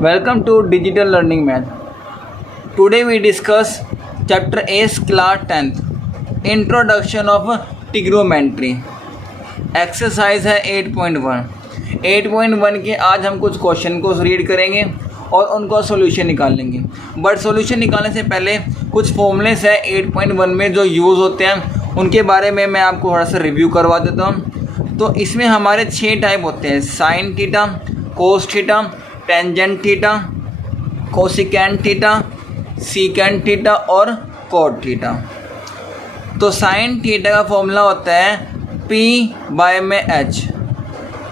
Welcome to Digital Learning Math. Today we discuss Chapter A Class 10th Introduction of Trigonometry. Exercise है 8.1. 8.1 के आज हम कुछ question को रीड करेंगे और उनका सॉल्यूशन निकाल लेंगे। बट सॉल्यूशन निकालने से पहले कुछ फॉर्मूलेस है 8.1 में जो यूज़ होते हैं उनके बारे में मैं आपको थोड़ा सा रिव्यू करवा देता हूँ। तो इसमें हमारे 6 टाइप होते हैं: sine theta, cos theta, tangent theta, cosecant theta, secant theta और कॉट थीटा। तो साइन थीटा का फॉर्मूला होता है P बाय में H,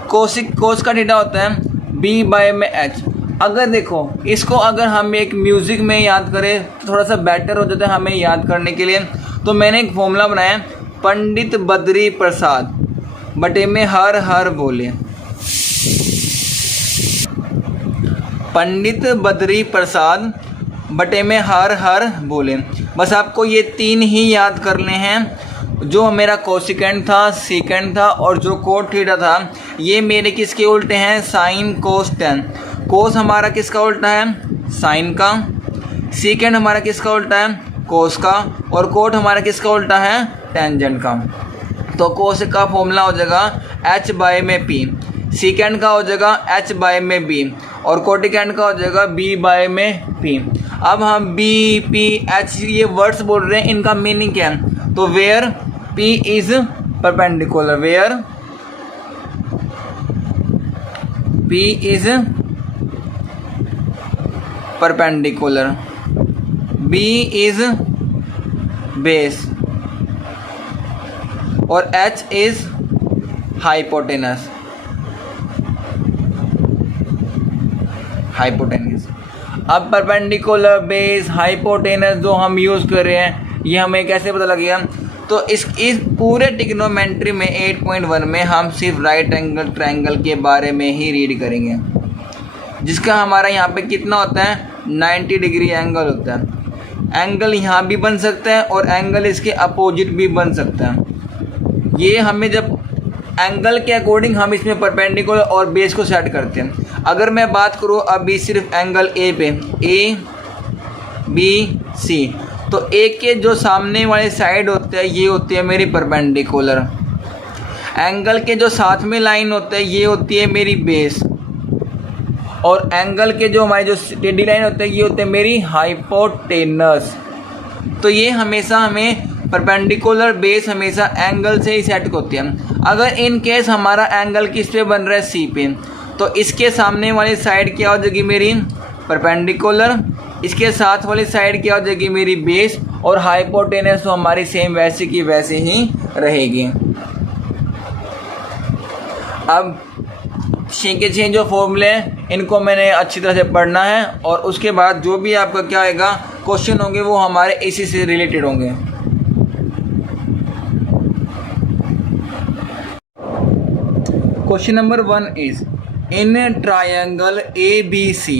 कोस का थीटा होता है B बाय में H। अगर देखो इसको अगर हम एक म्यूज़िक में याद करें तो थोड़ा सा बेटर हो जाता है हमें याद करने के लिए। तो मैंने एक फॉर्मूला बनाया, पंडित बद्री प्रसाद बटे में हर हर बोले। पंडित बद्री प्रसाद बटे में हर हर बोले। बस आपको ये 3 ही याद करने हैं। जो मेरा कोसिकेंट था, सीकेंट था और जो कोट थीटा था, ये मेरे किसके उल्टे हैं? Sine cos ten. कोस हमारा किसका उल्टा है? साइन का। सीकेंट हमारा किसका उल्टा है? कोस का। और कोट हमारा किसका उल्टा है? टेंजेंट का। तो कोस का फॉर्मूला हो जाएगा H बाय में P, सीकेंट का हो जाएगा H बाय में B और कोटिकेंट का हो जाएगा B बाय में P। अब हम B, P, H ये वर्ड्स बोल रहे हैं, इनका मीनिंग क्या है? तो where P is perpendicular, where P is perpendicular, B is base और H इज हाइपोटेनस। अब परपेंडिकुलर, बेस, हाइपोटेनस जो हम यूज़ कर रहे हैं ये हमें कैसे पता लगेगा? तो इस पूरे ट्रिग्नोमेट्री में 8.1 में हम सिर्फ राइट एंगल ट्रायंगल के बारे में ही रीड करेंगे, जिसका हमारा यहाँ पे कितना होता है? 90 डिग्री एंगल होता है। एंगल यहाँ भी बन सकता है और एंगल इसके अपोजिट भी बन सकता है। ये हमें जब एंगल के अकॉर्डिंग हम इसमें परपेंडिकुलर और बेस को सेट करते हैं। अगर मैं बात करूँ अभी सिर्फ एंगल ए पे, A, B, C, तो A के जो सामने वाले साइड होते हैं ये होती है मेरी परपेंडिकुलर। एंगल के जो साथ में लाइन होता है ये होती है मेरी बेस और एंगल के जो हमारी जो टेढ़ी लाइन होते हैं ये होते हैं मेरी हाइपोटेनस। तो ये हमेशा हमें परपेंडिकुलर, बेस हमेशा एंगल से ही सेट होती है। अगर इन केस हमारा एंगल किस पे बन रहा है? C पे, तो इसके सामने वाली साइड क्या हो जाएगी? मेरी परपेंडिकुलर। इसके साथ वाली साइड क्या हो जाएगी? मेरी बेस। और हाइपोटेनस तो हमारी सेम वैसे की वैसे ही रहेगी। अब 6 के 6 जो फॉर्मूले हैं इनको मैंने अच्छी तरह से पढ़ना है और उसके बाद जो भी आपका क्या आएगा क्वेश्चन होंगे वो हमारे इसी से रिलेटेड होंगे। Question number 1 is in triangle ABC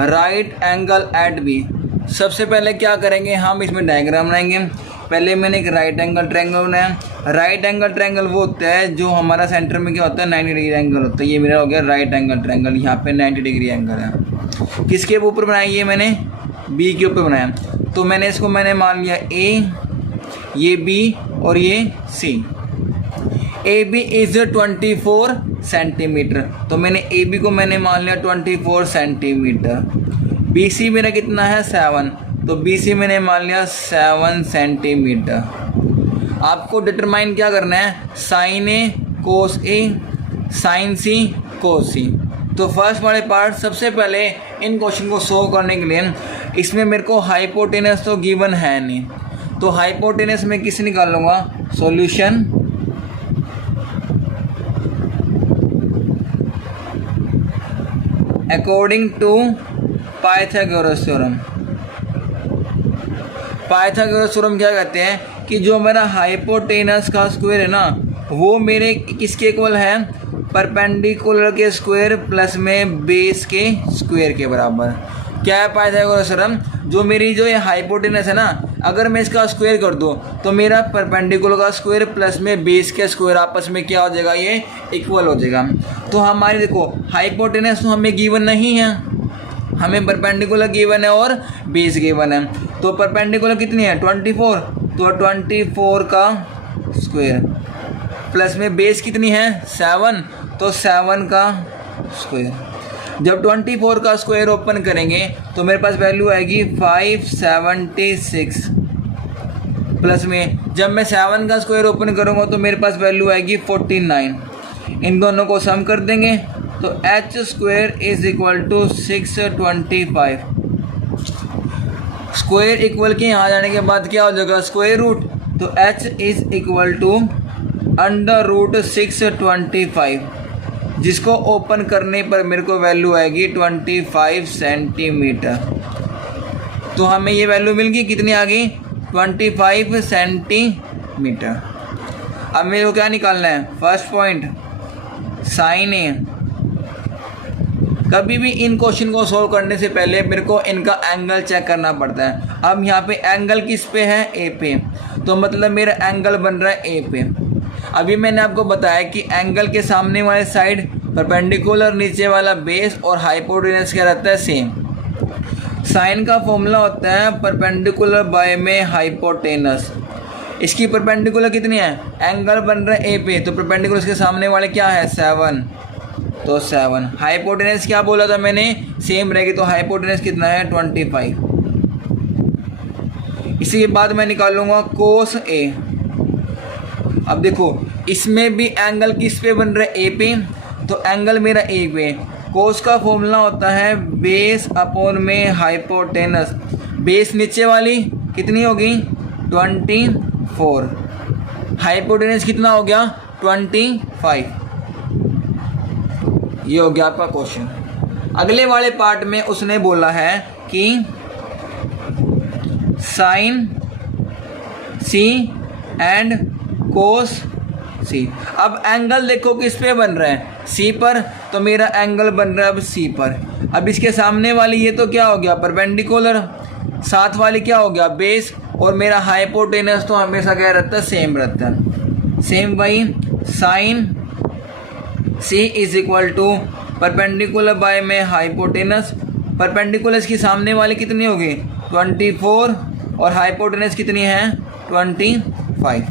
right angle at B। सबसे पहले क्या करेंगे? हम इसमें डायग्राम बनाएंगे। पहले मैंने एक राइट एंगल ट्रायंगल बनाया। राइट एंगल ट्रायंगल वो होता है जो हमारा सेंटर में क्या होता है? 90 डिग्री एंगल होता है। ये मेरा हो गया राइट एंगल ट्रायंगल, यहाँ पे 90 डिग्री एंगल है। किसके ऊपर बनाया? ये मैंने B के ऊपर बनाया। तो मैंने इसको मान लिया A, ये B और ये C। AB इज 24 सेंटीमीटर, तो मैंने AB को मान लिया 24 सेंटीमीटर। BC मेरा कितना है? 7, तो BC मैंने मान लिया 7 सेंटीमीटर। आपको डिटरमाइन क्या करना है? Sine A cos A, sine C cos C। तो फर्स्ट वाले पार्ट सबसे पहले इन क्वेश्चन को सॉल्व करने के लिए इसमें मेरे को हाइपोटेनस तो गिवन है नहीं, तो हाइपोटेनस में किस निकाल लूँगा? Solution according to Pythagoras theorem. Pythagoras theorem क्या कहते हैं कि जो मेरा हाइपोटेनस का स्क्वायर है ना वो मेरे किसके इक्वल है? परपेंडिकुलर के स्क्वायर प्लस में बेस के स्क्वायर के बराबर। क्या है पाइथागोरस थ्योरम? जो मेरी जो ये हाइपोटेनस है ना, अगर मैं इसका स्क्वायर कर दूँ तो मेरा परपेंडिकुलर का स्क्वायर प्लस में बेस के स्क्वायर आपस में क्या हो जाएगा? ये इक्वल हो जाएगा। तो हमारी देखो हाइपोटेनस तो हमें गिवन नहीं है, हमें परपेंडिकुलर गिवन है और बेस गिवन है। तो परपेंडिकुलर कितनी है 24, तो 24 का स्क्वायर प्लस में बेस कितनी है 7, तो 7 का स्क्वायर। जब 24 का स्क्वायर ओपन करेंगे तो मेरे पास वैल्यू आएगी 576 प्लस में जब मैं 7 का स्क्वायर ओपन करूँगा तो मेरे पास वैल्यू आएगी 49। इन दोनों को सम कर देंगे तो h square is equal to 625। Square equal के यहाँ जाने के बाद क्या हो जाएगा स्क्वायर रूट, तो h is equal to under root 625, जिसको ओपन करने पर मेरे को वैल्यू आएगी 25 सेंटीमीटर। तो हमें ये वैल्यू मिल गई, कितनी आ गई 25 सेंटीमीटर। अब मेरे को क्या निकालना है, फर्स्ट पॉइंट साइन ए। कभी भी इन क्वेश्चन को सॉल्व करने से पहले मेरे को इनका एंगल चेक करना पड़ता है। अब यहाँ पे एंगल किस पे है, ए पे, तो मतलब मेरा एंगल बन रहा है ए पे। अभी मैंने आपको बताया कि एंगल के सामने वाले साइड परपेंडिकुलर, नीचे वाला बेस और हाइपोटेनस क्या रहता है सेम। साइन का फॉर्मूला होता है परपेंडिकुलर बाय में हाइपोटेनस। इसकी परपेंडिकुलर कितनी है, एंगल बन रहा है ए पे, तो परपेंडिकुलर इसके सामने वाले क्या है 7, तो 7। हाइपोटेनस क्या बोला था मैंने, सेम रहेगी, तो हाइपोटेनस कितना है 25। इसी के बाद मैं निकालूंगा कोस ए। अब देखो इसमें भी एंगल किस पे बन रहा है ए पे, तो एंगल मेरा ए पे। कोस का फॉर्मूला होता है बेस अपॉन में हाइपोटेनस। बेस नीचे वाली कितनी होगी 24, हाइपोटेनस कितना हो गया 25। ये हो गया आपका क्वेश्चन। अगले वाले पार्ट में उसने बोला है कि साइन सी एंड कोस सी। अब एंगल देखो किस पे बन रहा है, सी पर, तो मेरा एंगल बन रहा है अब सी पर। अब इसके सामने वाली ये तो क्या हो गया परपेंडिकुलर, साथ वाली क्या हो गया बेस, और मेरा हाइपोटेनस तो हमेशा क्या रहता है सेम रहता है। सेम वही sine C is equal to perpendicular by में हाइपोटेनस। परपेंडिकुलर की सामने वाली कितनी होगी 24 और हाइपोटेनस कितनी है 25।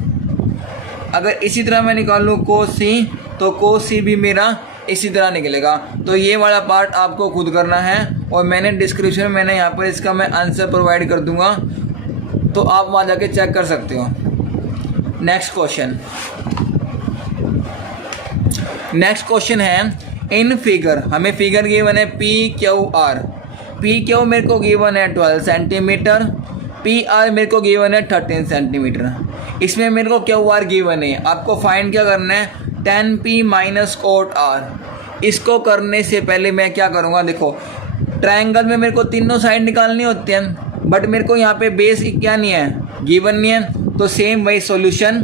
अगर इसी तरह मैं निकालूँ कोस सी, तो कोस सी भी मेरा इसी तरह निकलेगा। तो ये वाला पार्ट आपको खुद करना है, और मैंने डिस्क्रिप्शन में यहाँ पर इसका मैं आंसर प्रोवाइड कर दूंगा, तो आप वहाँ जाके चेक कर सकते हो। नेक्स्ट क्वेश्चन है इन फिगर। हमें फिगर गिवन है P Q R. P Q मेरे को गिवन है 12 सेंटीमीटर, पी आर मेरे को गिवन है 13 सेंटीमीटर। इसमें मेरे को क्यू आर गिवन है, आपको फाइंड क्या करना है 10p माइनस कोट आर। इसको करने से पहले मैं क्या करूँगा, देखो ट्रायंगल में मेरे को तीनों साइड निकालनी होती हैं, बट मेरे को यहाँ पे बेस क्या नहीं है गिवन नहीं है, तो सेम वही solution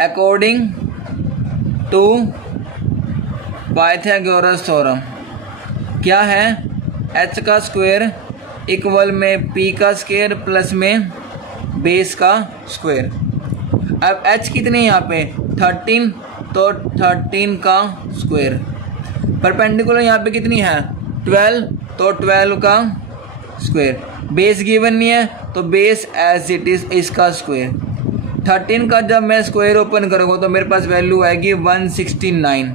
according to Pythagoras theorem क्या है, h का स्क्वायर इक्वल में p का स्क्वायर प्लस में बेस का स्क्वायर। अब h कितने यहाँ पे 13, तो 13 का स्क्वायर। परपेंडिकुलर यहाँ पे कितनी है 12, तो 12 का स्क्वायर। बेस गिवन नहीं है, तो बेस एज इट इज़ इसका स्क्वायर। 13 का जब मैं स्क्वायर ओपन करूँगा तो मेरे पास वैल्यू आएगी 169।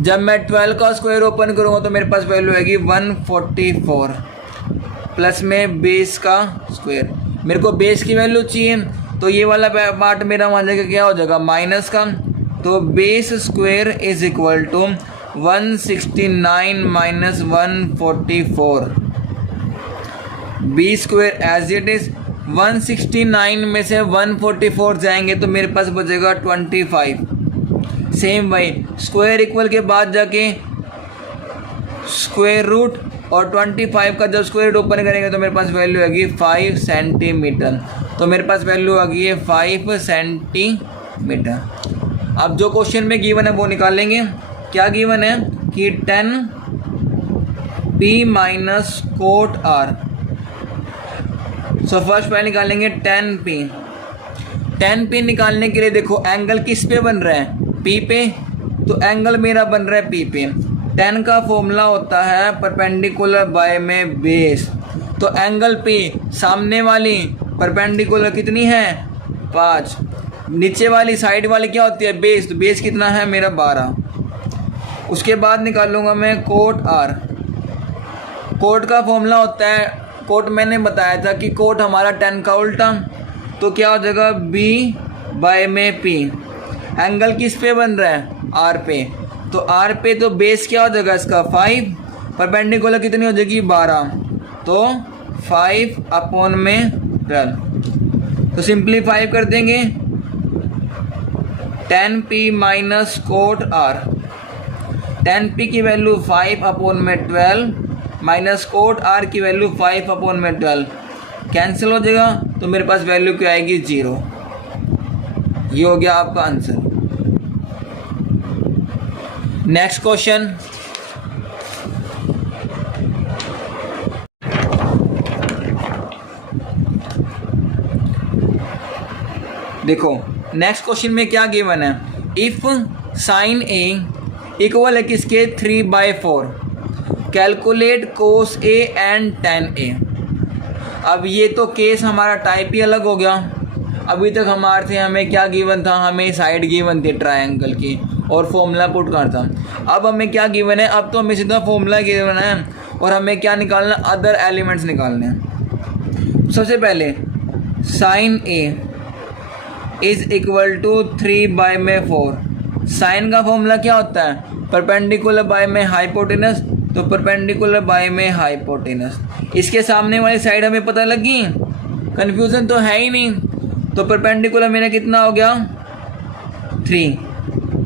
जब मैं 12 का स्क्वायर ओपन करूँगा तो मेरे पास वैल्यू आएगी 144 प्लस में बेस का स्क्वायर। मेरे को बेस की वैल्यू चाहिए, तो ये वाला पार्ट मेरा वहाँ जाकर क्या हो जाएगा माइनस का, तो base square is equal to 169 minus 144। B square as it is 169 में से 144 जाएंगे तो मेरे पास बचेगा 25। सेम वही स्क्वायर इक्वल के बाद जाके स्क्वायर रूट, और 25 का जब स्क्वायर रूट ओपन करेंगे तो मेरे पास वैल्यू आएगी 5 सेंटीमीटर। तो मेरे पास वैल्यू आ गई है 5 सेंटीमीटर। अब जो क्वेश्चन में गिवन है वो निकालेंगे। क्या गिवन है कि 10p minus cot R. So first पहले निकालेंगे 10p। 10p निकालने के लिए देखो एंगल किस पे बन रहा है P पे, तो एंगल मेरा बन रहा है P पे। tan का फॉर्मूला होता है परपेंडिकुलर बाय में बेस। तो एंगल P सामने वाली परपेंडिकुलर कितनी है 5, नीचे वाली साइड वाली क्या होती है बेस, तो बेस कितना है मेरा 12। उसके बाद निकालूंगा मैं कोट R। कोट का फॉर्मूला होता है, कोट मैंने बताया था कि कोट हमारा tan का उल्टा, तो क्या हो जाएगा B बाय में P। एंगल किस पे बन रहा है R पे, तो R पे तो बेस क्या हो जाएगा इसका 5, परपेंडिकुलर कितनी हो जाएगी 12, तो 5/12। तो सिंप्लीफाई कर देंगे, tan P minus cot R। tan P की वैल्यू 5/12 माइनस कोट R की वैल्यू 5/12 कैंसिल हो जाएगा, तो मेरे पास वैल्यू क्या आएगी 0। ये हो गया आपका आंसर। नेक्स्ट क्वेश्चन, देखो नेक्स्ट क्वेश्चन में क्या गिवन है, इफ साइन ए इक्वल है किसके 3/4, calculate cos A and tan ए। अब ये तो केस हमारा टाइप ही अलग हो गया। अभी तक हमारे थे हमें क्या गिवन था, हमें साइड गिवन थी ट्रायंगल की और फॉर्मूला पुट करता। अब हमें क्या गिवन है, अब तो हमें सीधा फॉर्मूला गिवन है और हमें क्या निकालना, अदर एलिमेंट्स निकालने हैं। सबसे पहले sine A is equal to 3/4। साइन का फॉर्मूला क्या होता है, परपेंडिकुलर बाय में हाइपोटेनस, तो परपेंडिकुलर बाय में हाइपोटेनस। इसके सामने वाली साइड हमें पता लगी, कंफ्यूजन तो है ही नहीं। तो परपेंडिकुलर मेरा कितना हो गया 3,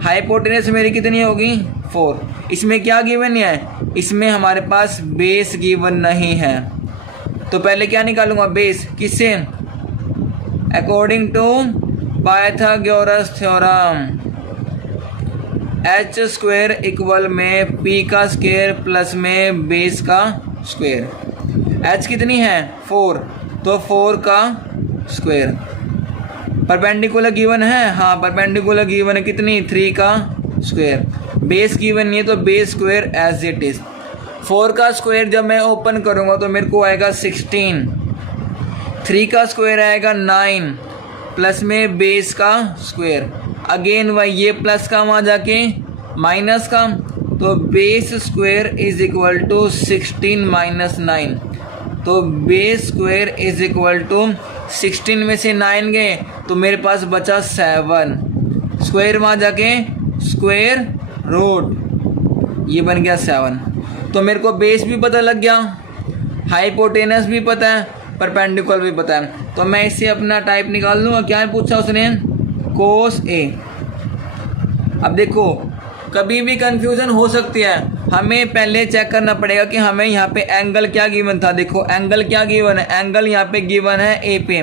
हाइपोटेनस मेरी कितनी होगी 4। इसमें क्या गिवन है, इसमें हमारे पास बेस गिवन नहीं है। तो पहले क्या निकालूंगा बेस, किससे, according to Pythagoras theorem, h square equal में p का स्क्वायर प्लस में बेस का स्क्वायर। h कितनी है 4, तो 4 का स्क्वायर। परपेंडिकुलर गिवन है, हाँ परपेंडिकुलर गिवन है कितनी 3 का स्क्वायर। बेस गिवन नहीं है तो base square as it is. 4 का स्क्वायर जब मैं ओपन करूँगा तो मेरे को आएगा 16, 3 का स्क्वायर आएगा 9 प्लस में बेस का स्क्वायर। अगेन वही ये प्लस का वहाँ जाके माइनस का, तो base square is equal to 16 minus 9, तो base square is equal to 16 में से 9 गए तो मेरे पास बचा 7, स्क्वायर वहाँ जाके स्क्वायर रूट, ये बन गया 7। तो मेरे को बेस भी पता लग गया, हाइपोटेनस भी पता है, परपेंडिकुलर भी पता है। तो मैं इससे अपना टाइप निकाल लूँगा। क्या पूछा उसने, कोस ए। अब देखो कभी भी कंफ्यूजन हो सकती है, हमें पहले चेक करना पड़ेगा कि हमें यहाँ पे एंगल क्या गिवन था। देखो एंगल क्या गिवन है, एंगल यहाँ पे गिवन है ए पे,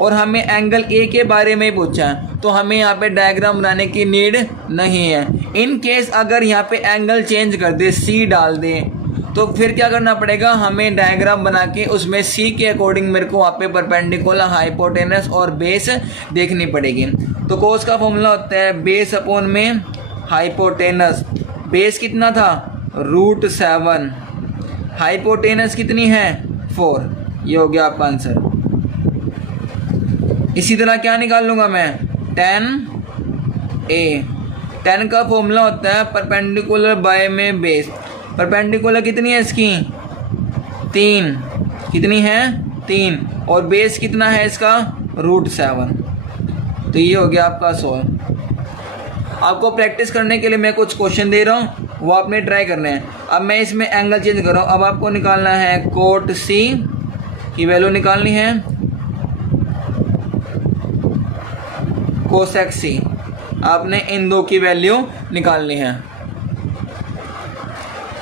और हमें एंगल ए के बारे में पूछा है, तो हमें यहाँ पे डायग्राम बनाने की नीड नहीं है। इन केस अगर यहाँ पे एंगल चेंज कर दे, सी डाल दे, तो फिर क्या करना पड़ेगा, हमें डायग्राम बना के उसमें सी के अकॉर्डिंग मेरे को वहाँ पे परपेंडिकुलर, हाइपोटेनस और बेस देखनी पड़ेगी। तो कोस का फॉर्मूला होता है बेस अपॉन में हाइपोटेनस। बेस कितना था √7, हाइपोटेनस कितनी है 4। ये हो गया आपका आंसर। इसी तरह क्या निकाल लूँगा मैं, tan A। tan का फॉर्मूला होता है परपेंडिकुलर बाय में बेस। परपेंडिकुलर कितनी है इसकी 3, कितनी है 3, और बेस कितना है इसका √7। तो ये हो गया आपका सॉल्व। आपको प्रैक्टिस करने के लिए मैं कुछ क्वेश्चन दे रहा हूँ, वो आपने ट्राई करने हैं। अब मैं इसमें एंगल चेंज कर रहा हूँ। अब आपको निकालना है कोट सी की वैल्यू निकालनी है, कोसेक सी, आपने इन दो की वैल्यू निकालनी है।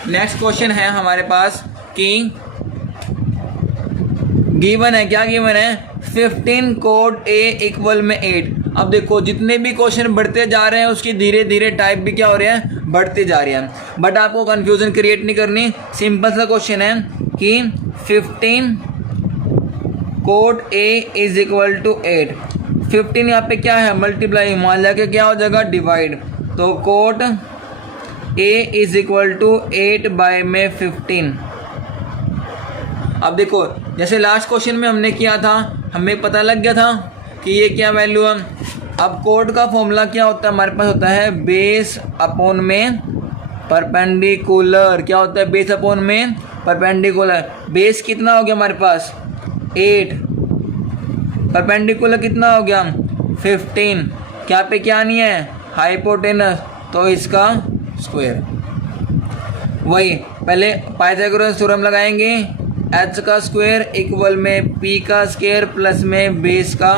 नेक्स्ट क्वेश्चन है हमारे पास कि गिवन है, क्या गिवन है 15 कोट ए इक्वल में 8। अब देखो जितने भी क्वेश्चन बढ़ते जा रहे हैं उसकी धीरे धीरे टाइप भी क्या हो रहे हैं, बढ़ते जा रहे हैं। बट आपको कंफ्यूजन क्रिएट नहीं करनी, सिंपल सा क्वेश्चन है कि 15 cot A is equal to 8। 15 यहाँ पे क्या है मल्टीप्लाई, मान जाके क्या हो जाएगा डिवाइड, तो cot a is equal to 8 by में 15। अब देखो जैसे लास्ट क्वेश्चन में हमने किया था, हमें पता लग गया था कि ये क्या वैल्यू है। अब कोड का फॉर्मूला क्या होता है, हमारे पास होता है बेस अपॉन में परपेंडिकुलर। क्या होता है, बेस अपॉन में परपेंडिकुलर। बेस कितना हो गया हमारे पास 8, परपेंडिकुलर कितना हो गया 15। क्या पे क्या नहीं है, हाइपोटेनस, तो इसका स्क्वायर। वही पहले पाइथागोरस थ्योरम लगाएंगे, h का स्क्वायर इक्वल में p का स्क्वायर प्लस में बेस का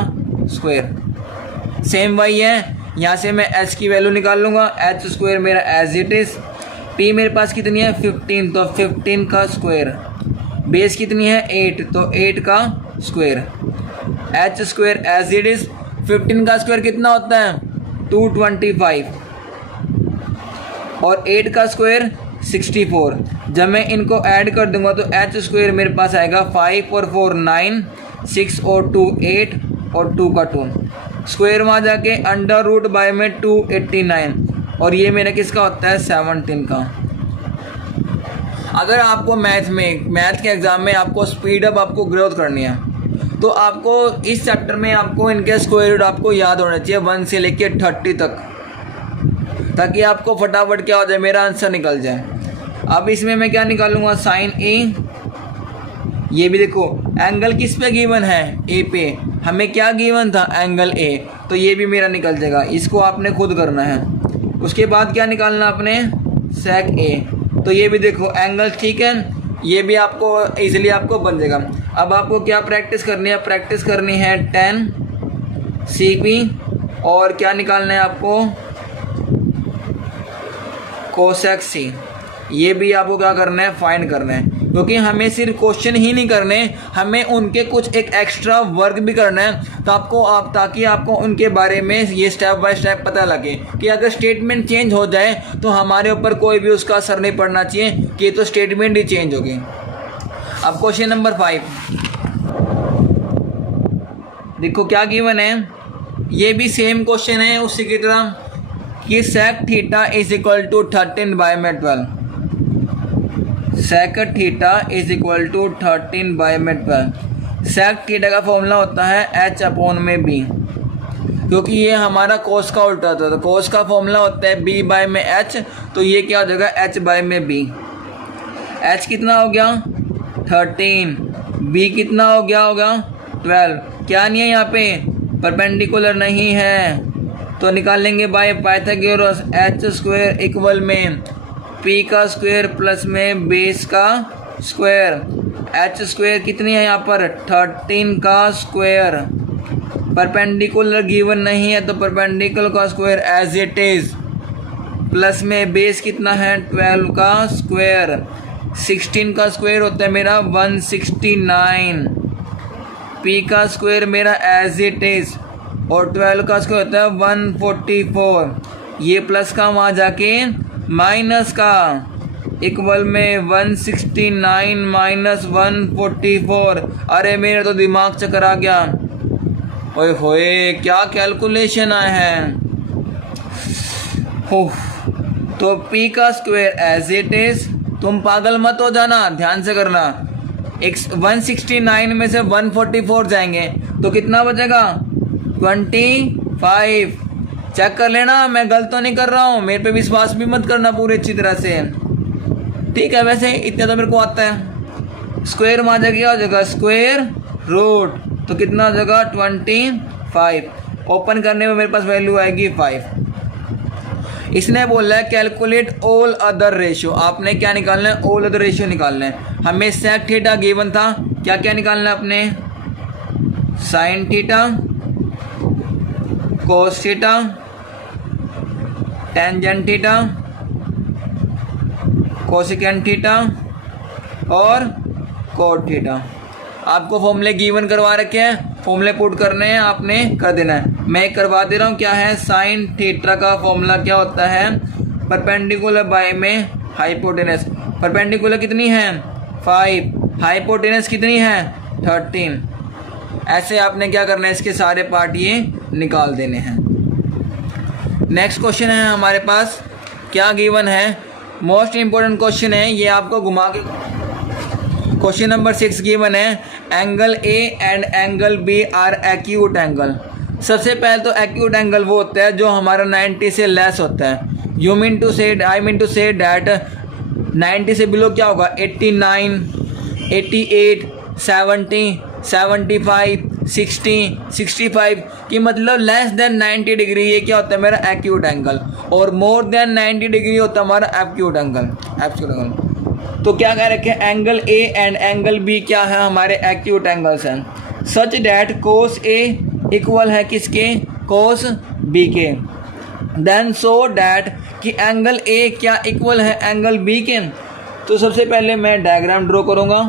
स्क्वायर। सेम वही है, यहाँ से मैं h की वैल्यू निकाल लूँगा, h स्क्वायर मेरा एज इट इज़, p मेरे पास कितनी है 15, तो 15 का स्क्वायर, बेस कितनी है 8, तो 8 का square, h square as it is. 15 का स्क्वायर कितना होता है 225 और 8 का स्क्वायर 64। जब मैं इनको ऐड कर दूंगा तो h स्क्वायर मेरे पास आएगा 5 और 4 9, 6 और 2 8 और 2 का 2, स्क्वायर वहाँ जाके अंडर रूट बाय में 289 और ये मेरा किसका होता है 17 का। अगर आपको मैथ के एग्ज़ाम में आपको स्पीड अप आपको ग्रोथ करनी है तो आपको इस चैप्टर में आपको इनके स्क्वायर रूट आपको याद होना चाहिए 1 से लेके 30 तक, ताकि आपको फटाफट क्या हो जाए मेरा आंसर निकल जाए। अब इसमें मैं क्या निकालूंगा साइन ए, ये भी देखो एंगल किस पे गिवन है ए पे, हमें क्या गिवन था एंगल ए, तो ये भी मेरा निकल जाएगा, इसको आपने खुद करना है। उसके बाद क्या निकालना आपने सेक ए, तो ये भी देखो एंगल ठीक है, ये भी आपको इजीली आपको बन जाएगा। अब आपको क्या प्रैक्टिस करनी है, प्रैक्टिस करनी है 10 CP और क्या निकालना है आपको कोसेक सी, ये भी आपको क्या करना है फाइंड करना है, क्योंकि हमें सिर्फ क्वेश्चन ही नहीं करने, हमें उनके कुछ एक एक्स्ट्रा वर्क भी करना है, तो ताकि आपको उनके बारे में ये स्टेप बाय स्टेप पता लगे कि अगर स्टेटमेंट चेंज हो जाए तो हमारे ऊपर कोई भी उसका असर नहीं पड़ना चाहिए कि ये तो स्टेटमेंट ही चेंज हो गई। अब क्वेश्चन नंबर 5 देखो क्या गिवन है, ये भी सेम क्वेश्चन है उसी की तरह कि sec theta is equal to 13 by में 12, sec theta is equal to 13 by में 12। सेक थीटा का फॉर्मूला होता है h अपॉन में b, क्योंकि ये हमारा कोस का उल्टा होता है, कोस का फॉर्मूला होता है b बाय में h, तो ये क्या हो जाएगा h बाय में b। h कितना हो गया 13, b कितना हो गया होगा 12, क्या नहीं है यहाँ पे परपेंडिकुलर नहीं है, तो निकाल लेंगे by Pythagoras h square equal में p का स्क्वायर प्लस में बेस का स्क्वायर, h स्क्वायर कितनी है यहाँ पर 13 का स्क्वायर, परपेंडिकुलर गिवन नहीं है तो परपेंडिकुलर का square as it is, plus में बेस कितना है 12 का स्क्वायर, 16 का स्क्वायर होता है मेरा 169, p का स्क्वायर मेरा एज इट इज और 12 का स्क्वायर होता है 144, ये प्लस का वहाँ जाके माइनस का इक्वल में 169 माइनस 144। अरे मेरा तो दिमाग चक्कर आ गया, ओए होए क्या कैलकुलेशन आए हैं। तो p का स्क्वायर एज इट इज, तुम पागल मत हो जाना, ध्यान से करना, 169 में से 144 जाएंगे तो कितना बचेगा 25। चेक कर लेना, मैं गलत तो नहीं कर रहा हूँ, मेरे पे विश्वास भी मत करना पूरी अच्छी तरह से, ठीक है। वैसे इतना तो मेरे को आता है। स्क्वायर में आ जाएगा क्या हो जाएगा स्क्वायर रूट, तो कितना हो जाएगा 25। ओपन करने में मेरे पास वैल्यू आएगी 5। इसने बोला है कैलकुलेट ऑल अदर रेशियो, आपने क्या निकालना है ऑल अदर रेशियो निकालना है। हमें सेक थीटा गिवन था, क्या क्या निकालना है अपने sine theta, cos theta, tangent theta, cosecant theta और कोट थीटा। आपको फॉर्मूले गिवन करवा रखे हैं, फॉर्मूले पुट करने हैं, आपने कर देना है। मैं करवा दे रहा हूँ, क्या है साइन थीटा का फॉर्मूला क्या होता है परपेंडिकुलर बाय में हाइपोटेनस, परपेंडिकुलर कितनी है 5, हाइपोटेनस कितनी है 13। ऐसे आपने क्या करना है इसके सारे पार्ट ये निकाल देने हैं। नेक्स्ट क्वेश्चन है हमारे पास, क्या गिवन है मोस्ट इम्पोर्टेंट क्वेश्चन है ये, आपको घुमा के क्वेश्चन नंबर 6 गिवन है, angle A and angle B are acute angle. सबसे पहले तो एक्यूट एंगल वो होता है जो हमारा 90 से लेस होता है। I mean to say that 90 से बिलो क्या होगा, 89, 88, 70, 75, 60, 65 की मतलब लेस देन 90 डिग्री, ये क्या होता है मेरा एक्यूट एंगल, और मोर देन 90 डिग्री होता है हमारा एक्यूट एंगल। तो क्या कह रखे हैं, angle A and angle B क्या है, हमारे एक्यूट एंगल्स हैं। Such that cos A equal है किसके, कोस बी के। देन सो डैट कि एंगल ए क्या इक्वल है एंगल बी के। तो सबसे पहले मैं डायग्राम ड्रॉ करूँगा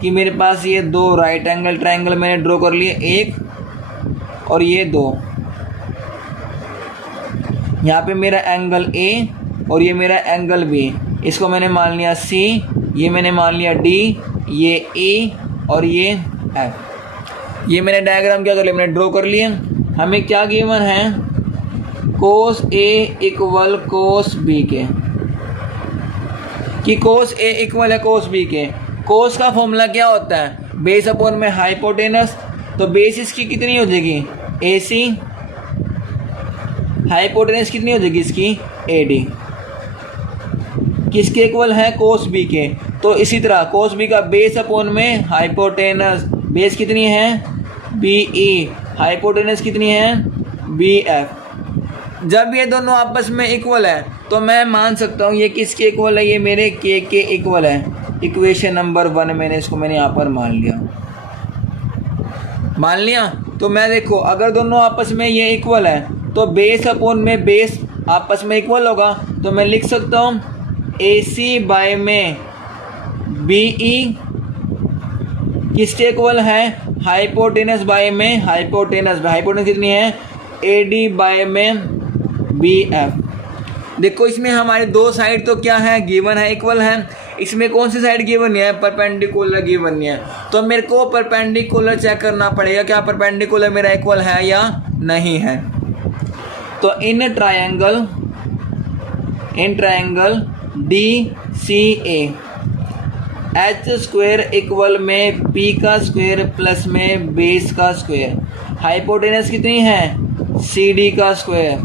कि मेरे पास ये दो राइट एंगल ट्रायंगल मैंने ड्रॉ कर लिए, एक और ये दो। यहाँ पे मेरा एंगल ए और ये मेरा एंगल बी, इसको मैंने मान लिया सी, ये मैंने मान लिया डी, ये ए और ये एफ। ये मैंने डायग्राम क्या कर लिया, मैंने ड्रॉ कर लिया। हमें क्या गिवन है, कोस ए इक्वल कोस बी के, कि कोस ए इक्वल है कोस बी के। कोस का फॉर्मूला क्या होता है, बेस अपॉन में हाइपोटेनस। तो बेस इसकी कितनी हो जाएगी, ए सी, हाइपोटेनस कितनी हो जाएगी इसकी, ए डी। किसके इक्वल है, कोस बी के। तो इसी तरह कोस बी का बेस अपॉन में हाइपोटेनस, बेस कितनी है, बी ई, हाइपोटेनस कितनी है, बी एफ। जब ये दोनों आपस में इक्वल है तो मैं मान सकता हूँ ये किसके इक्वल है, ये मेरे के इक्वल है। इक्वेशन नंबर 1 मैंने यहाँ पर मान लिया। तो मैं देखो अगर दोनों आपस में ये इक्वल है तो बेस अपॉन में बेस आपस में इक्वल होगा। तो मैं लिख सकता हूँ ए सी बाय में बी ई किसके इक्वल है, हाइपोटेनस बाय में हाइपोटेनस कितनी है, ए डी बाय में बी एफ। देखो इसमें हमारी दो साइड तो क्या है, गिवन है, इक्वल है। इसमें कौन सी साइड गिवन नहीं है, परपेंडिकुलर गिवन नहीं है। तो मेरे को परपेंडिकुलर चेक करना पड़ेगा, क्या परपेंडिकुलर मेरा इक्वल है या नहीं है। तो in triangle D C A H square equal में पी का स्क्वायर प्लस में बेस का स्क्वायर, हाइपोटेनस कितनी है, सी डी का स्क्वायर,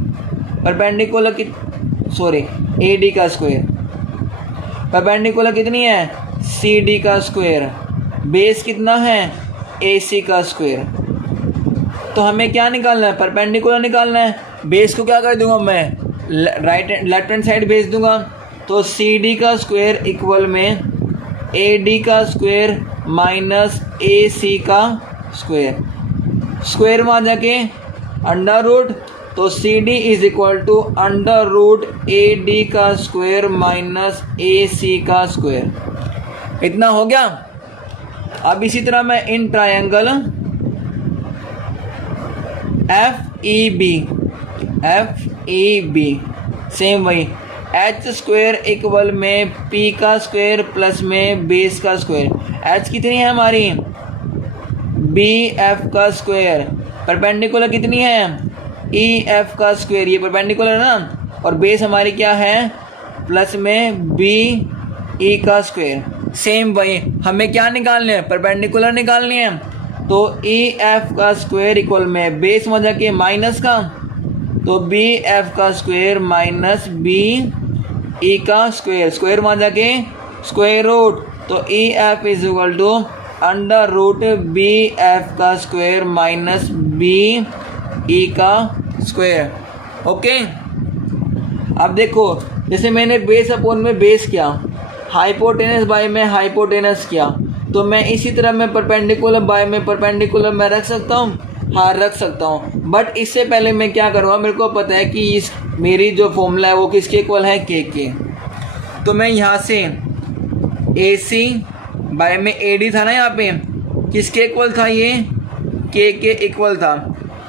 परपेंडिकुलर ए डी का स्क्वायर, परपेंडिकुलर कितनी है, सी डी का स्क्वायर, बेस कितना है, ए सी का स्क्वायर। तो हमें क्या निकालना है, परपेंडिकुलर निकालना है। बेस को क्या कर दूंगा मैं, लेफ्ट हैंड साइड भेज दूंगा। तो सी डी का स्क्वायर इक्वल में ए डी का स्क्वायर माइनस ए सी का स्क्वायर, स्क्वायर में आ जाके अंडर रूट। तो C D is equal to under root A D का स्क्वायर माइनस ए सी का स्क्वायर। इतना हो गया। अब इसी तरह मैं in triangle F E B same वही, एच स्क्वायर इक्वल में पी का स्क्वायर प्लस में बेस का स्क्वायर। एच कितनी है हमारी, बी एफ का स्क्वायर, परपेंडिकुलर कितनी है, ई एफ का स्क्वायर, ये परपेंडिकुलर है ना, और बेस हमारी क्या है, प्लस में बी ई का स्क्वायर। सेम वही हमें क्या निकालने हैं, परपेंडिकुलर निकालनी है। तो ई एफ का स्क्वायर इक्वल में बेस में जाके माइनस का, तो बी एफ का स्क्वायर माइनस बी ई का स्क्वायर, स्क्वायर में जाके स्क्वायर रूट। तो E F is equal to under root B F का स्क्वायर माइनस बी ई का स्क्वायर। ओके, अब देखो जैसे मैंने बेस अपॉन में बेस किया, हाइपोटेनस बाय में हाइपोटेनस किया, तो मैं इसी तरह मैं परपेंडिकुलर बाय में परपेंडिकुलर मैं रख सकता हूँ, हाँ रख सकता हूँ। बट इससे पहले मैं क्या करूँगा, मेरे को पता है कि इस मेरी जो फॉर्मूला है वो किसके इक्वल है, के। तो मैं यहाँ से ए सी बाय में ए डी था ना, यहाँ पे किसके इक्वल था, ये के इक्वल था।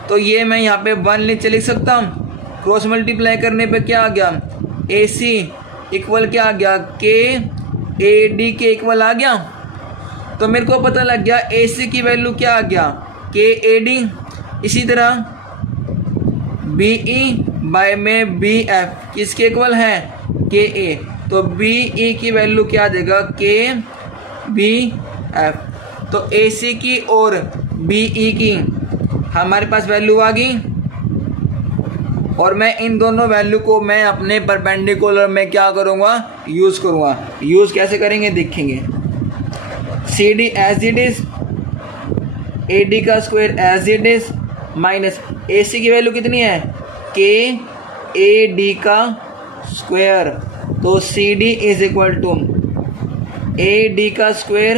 तो ये मैं यहाँ पे 1 नीचे लिख सकता हूँ, क्रॉस मल्टीप्लाई करने पे क्या आ गया, ए सी इक्वल क्या आ गया, के ए डी के इक्वल आ गया। तो मेरे को पता लग गया ए सी की वैल्यू क्या आ गया, के ए डी। इसी तरह बी ई बाय में बी एफ किसके इक्वल है, के ए। तो बी ई की वैल्यू क्या आ जाएगा, के बी एफ। तो ए सी की और बी ई की हमारे पास वैल्यू आ गई, और मैं इन दोनों वैल्यू को मैं अपने परपेंडिकुलर में क्या करूँगा, यूज़ करूँगा। यूज़ कैसे करेंगे देखेंगे। C D as it is, A D का square as it is, minus A C की वैल्यू कितनी है, के ए डी का स्क्वायर। तो C D is equal to A D का स्क्वायर,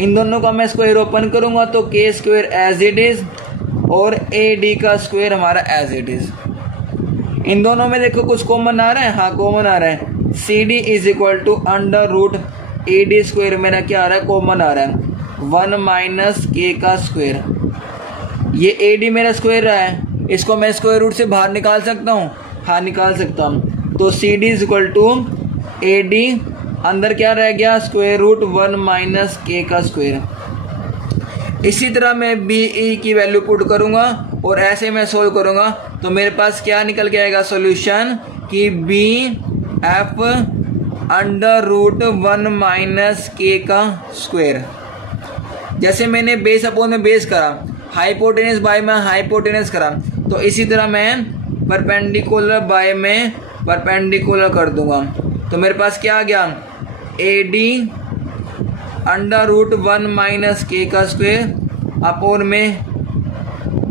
इन दोनों का मैं स्क्वायर ओपन करूँगा तो के स्क्वायर एज इट इज़ और ए डी का स्क्वायर हमारा एज इट इज़। इन दोनों में देखो कुछ कॉमन आ रहा है, हाँ कॉमन आ रहा है। C D is equal to under root A D square मेरा क्या आ रहा है, कॉमन आ रहा है, 1 माइनस के का स्क्वायर। ये ए डी मेरा स्क्वायर रहा है, इसको मैं स्क्वायर रूट से बाहर निकाल सकता हूँ, हाँ निकाल सकता हूँ। तो C D is equal to A D, अंदर क्या रह गया, स्क्वायर रूट 1 माइनस के का स्क्वायर। इसी तरह मैं बी ई की वैल्यू पुट करूँगा और ऐसे मैं सोल्व करूँगा तो मेरे पास क्या निकल के आएगा सॉल्यूशन, कि B F under root 1 minus K का स्क्वायर। जैसे मैंने बेस अपॉन में बेस करा, हाइपोटेनस बाय में हाइपोटेनस करा, तो इसी तरह मैं परपेंडिकुलर बाय में परपेंडिकुलर कर दूंगा। तो मेरे पास क्या आ गया, A D under root 1 minus K का स्क्वायर अपॉन में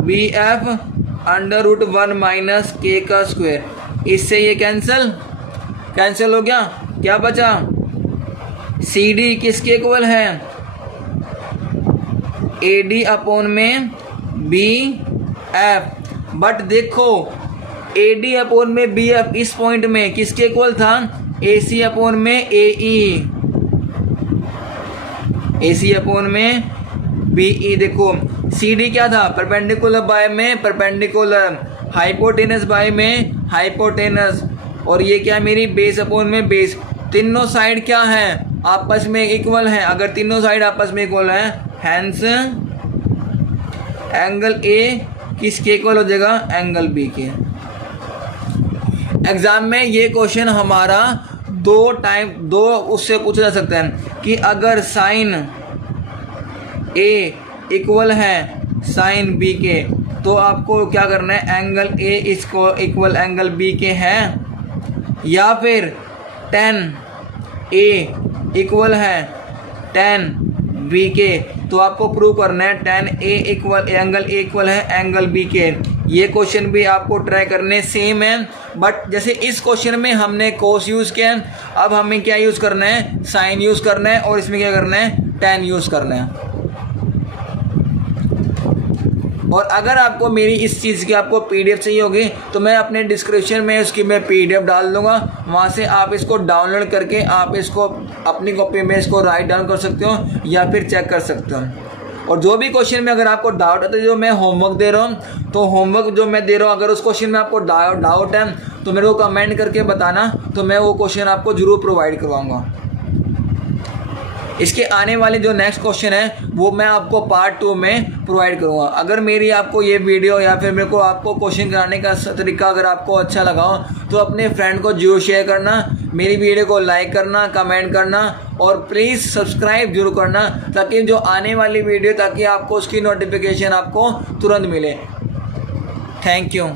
B F under root 1 minus K का स्क्वायर। इससे ये कैंसिल हो गया, क्या बचा, सी डी किसके इक्वल है, ए डी अपॉन में बी एफ। बट देखो ए डी अपॉन में बी एफ इस पॉइंट में किसके इक्वल था, ए सी अपॉन में ए ई, ए सी अपॉन में बी ई। देखो सी डी क्या था, परपेंडिकुलर बाय में परपेंडिकुलर, हाइपोटेनस बाय में हाइपोटेनस, और ये क्या मेरी बेस अपॉन में बेस। तीनों साइड क्या है, आपस में इक्वल है। अगर तीनों साइड आपस में इक्वल है, हैंस एंगल ए किसके इक्वल हो जाएगा, एंगल बी के। एग्जाम में ये क्वेश्चन हमारा दो उससे पूछा जा सकता है कि अगर साइन ए इक्वल है साइन बी के तो आपको क्या करना है, एंगल ए इसको इक्वल एंगल बी के है, या फिर टेन ए इक्वल है टेन बी के, तो आपको प्रूव करना है ten A equal angle A equal है एंगल बी के। ये क्वेश्चन भी आपको ट्राई करने सेम है, बट जैसे इस क्वेश्चन में हमने कोस यूज़ किया है, अब हमें क्या यूज़ करना है, साइन यूज़ करना है, और इसमें क्या करना है, टेन यूज़ करना है। और अगर आपको मेरी इस चीज़ की आपको पीडीएफ चाहिए होगी तो मैं अपने डिस्क्रिप्शन में उसकी मैं पीडीएफ डाल दूंगा, वहाँ से आप इसको डाउनलोड करके आप इसको अपनी कॉपी में इसको राइट डाउन कर सकते हो या फिर चेक कर सकते हो। और जो भी क्वेश्चन में अगर आपको डाउट है तो जो मैं होमवर्क दे रहा हूँ, तो होमवर्क जो मैं दे रहा हूँ अगर उस क्वेश्चन में आपको डाउट है तो मेरे को कमेंट करके बताना, तो मैं वो क्वेश्चन आपको ज़रूर प्रोवाइड करवाऊँगा। इसके आने वाले जो नेक्स्ट क्वेश्चन है वो मैं आपको पार्ट 2 में प्रोवाइड करूँगा। अगर मेरी आपको ये वीडियो या फिर मेरे को आपको क्वेश्चन कराने का तरीका अगर आपको अच्छा लगा हो तो अपने फ्रेंड को जरूर शेयर करना, मेरी वीडियो को लाइक करना, कमेंट करना, और प्लीज़ सब्सक्राइब जरूर करना, ताकि जो आने वाली वीडियो ताकि आपको उसकी नोटिफिकेशन आपको तुरंत मिले। Thank you.